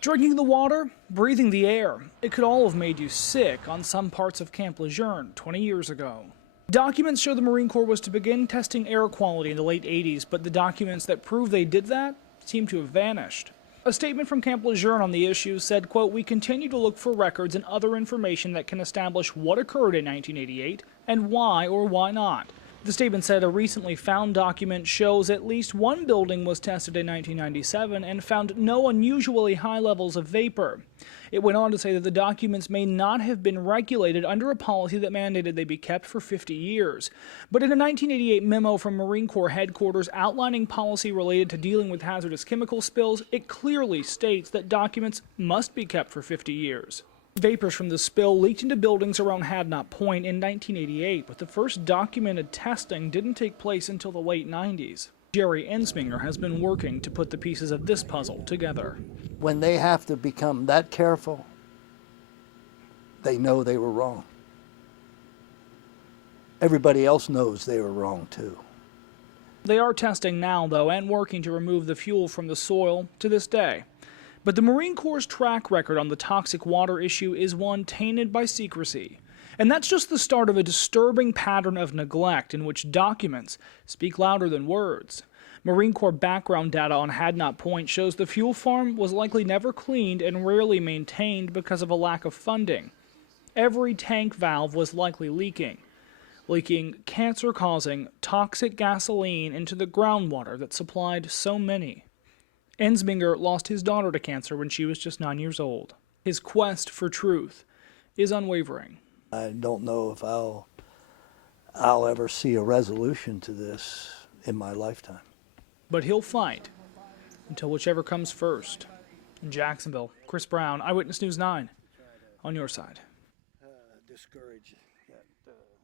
Drinking the water, breathing the air, it could all have made you sick on some parts of Camp Lejeune 20 years ago. Documents show the Marine Corps was to begin testing air quality in the late 80s, but the documents that prove they did that seem to have vanished. A statement from Camp Lejeune on the issue said, quote, "We continue to look for records and other information that can establish what occurred in 1988 and why or why not." The statement said a recently found document shows at least one building was tested in 1997 and found no unusually high levels of vapor. It went on to say that the documents may not have been regulated under a policy that mandated they be kept for 50 years. But in a 1988 memo from Marine Corps headquarters outlining policy related to dealing with hazardous chemical spills, it clearly states that documents must be kept for 50 years. Vapors from the spill leaked into buildings around Hadnot Point in 1988, but the first documented testing didn't take place until the late 90s. Jerry Ensminger has been working to put the pieces of this puzzle together. When they have to become that careful, they know they were wrong. Everybody else knows they were wrong too. They are testing now, though, and working to remove the fuel from the soil to this day. But the Marine Corps' track record on the toxic water issue is one tainted by secrecy. And that's just the start of a disturbing pattern of neglect in which documents speak louder than words. Marine Corps background data on Hadnot Point shows the fuel farm was likely never cleaned and rarely maintained because of a lack of funding. Every tank valve was likely leaking cancer-causing toxic gasoline into the groundwater that supplied so many. Ensminger lost his daughter to cancer when she was just 9 years old. His quest for truth is unwavering. I don't know if I'll ever see a resolution to this in my lifetime. But he'll fight until whichever comes first. In Jacksonville, Chris Brown, Eyewitness News 9, on your side. Discourage